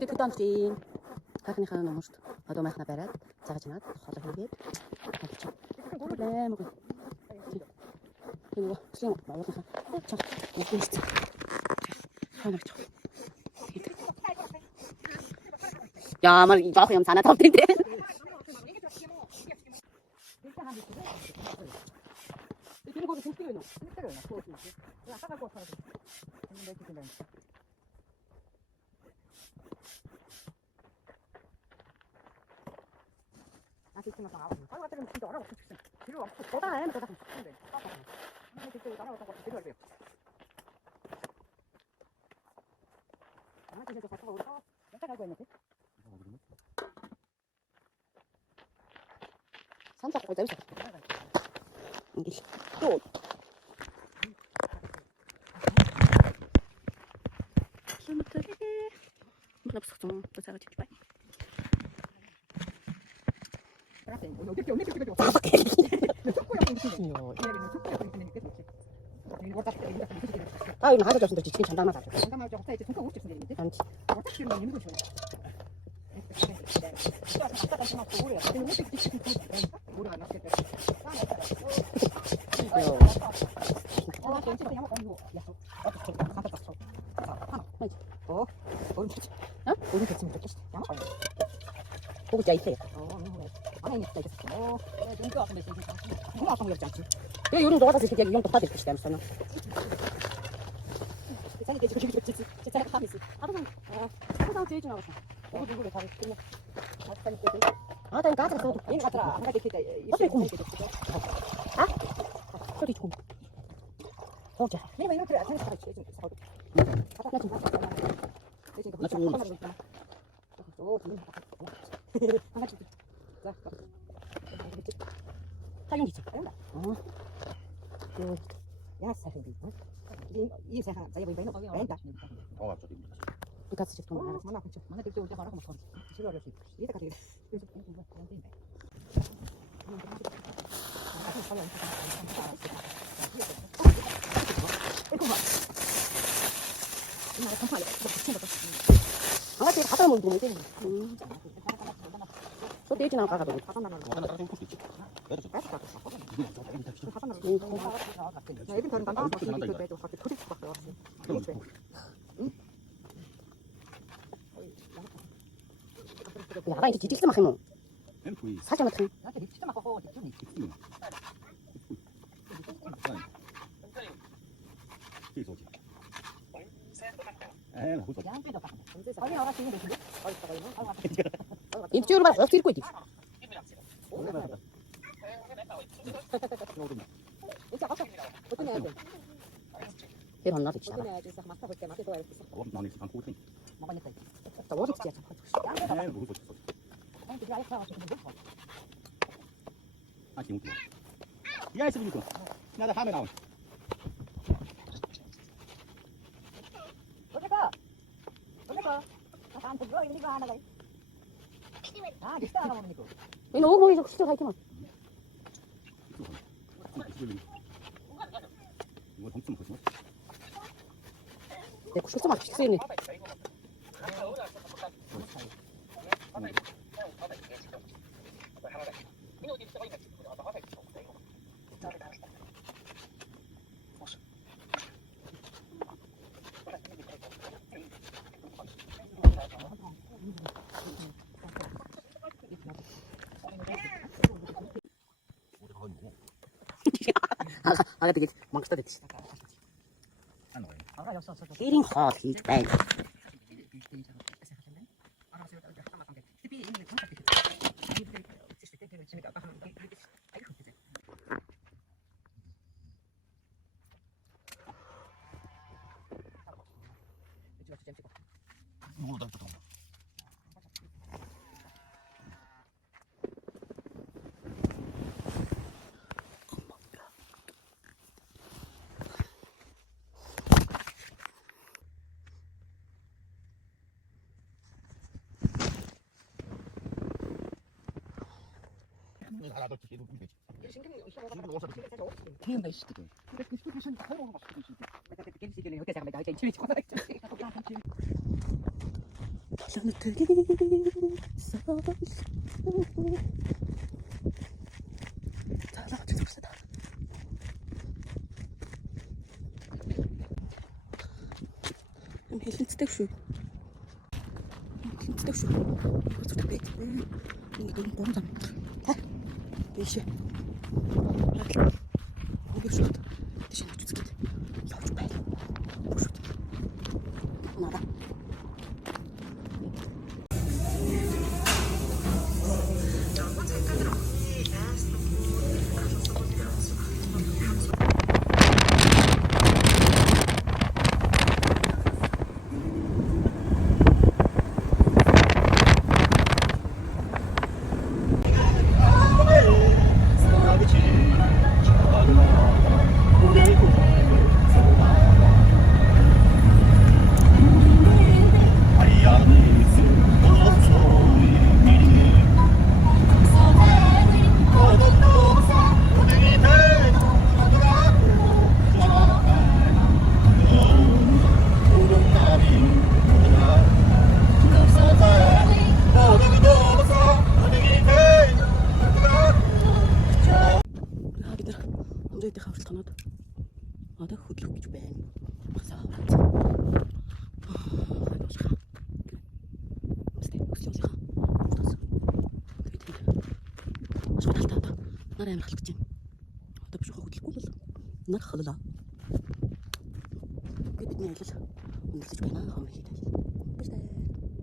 Dit kutan zien. Ga ik niet gaan naar moest. Wat doe ik naar bed? Zeg je net? Gaat er weer? Probleem. 이거 수영 막 이렇게 해서 자 이렇게 있어 하나 줘 야, 말 이거 그냥 자나 덮는데 산책 갈 때부터 이게 또 술부터게 무섭어 또 자가 뒤집어 아, 이거 하자 줬는데 지금 잔담아 가지고. 잔담아 줘. 이제 손톱 없지 근데. 안지. 어떻게 이런 이거 줘. 고기자 있어요. 야, 요런 거 와서 이렇게 이런 거 받을 수 있다. 아, 난 가자. 얘는 가더라. 안 가게 됐다. 앞에 공. 아? 소리 좀. 보자. 내가 이렇게 안 해서 가지. 나 좀. 나 좀. 한 가지. 자. 살림기지. 어. 그 야사해비. 이 세상 자기 보이는 거 왠다. 저기. 같이 좀 하나. 하나 그렇죠. 만날 때 오지 말라고 막 소리. 싫어할 수 있고. 이제 가지. 그래서 좀 되는데. 아, 쟤 가다 놓으면 되네. 또 떼지 나 가가 되고. 애들 다른 단가 가서 이렇게 빼줘. 같이 터질 수밖에 없어. 야, 나 이제 뒤집지 마 해모. 사실 같은. 나한테 뒤집지 마 하고 뒤집지. 입주로 봐. 어떻게 읽고 있지? 어떤 애야? 얘 만나 듣지. 어떤 애야? 진짜 마스터 볼 때 마스터 좋아해. 나는 지금 방고 있지. 먹었다. 또 어디 있지? 네, 모르고 있어. 아, 지금. 야, 있어 보니까. 나도 하면 나온. 이 너무 보이죠? 진짜 살기만. 내 실수만 실수했네. 아가 되게 망치다 됐지. Eating hot heat bag. хэлэнцдэг шүү. Хэлэнцдэг шүү. Зүгт бай. Ингээд 3 зам. Та. Биш. Үгүй шүү. Тийш нь үзгээд. Явж байл. Шүү. Нада. Хамжаатай хавралт ханаад одоо хөдлөх гэж байна. Масаа хавралт. Нараа амар халтж байна. Одоо биш хөдлөхгүй бол нар халлаа. Бид бидний аялал үнэлж байна. Хомроо хийдэл. Баярлалаа.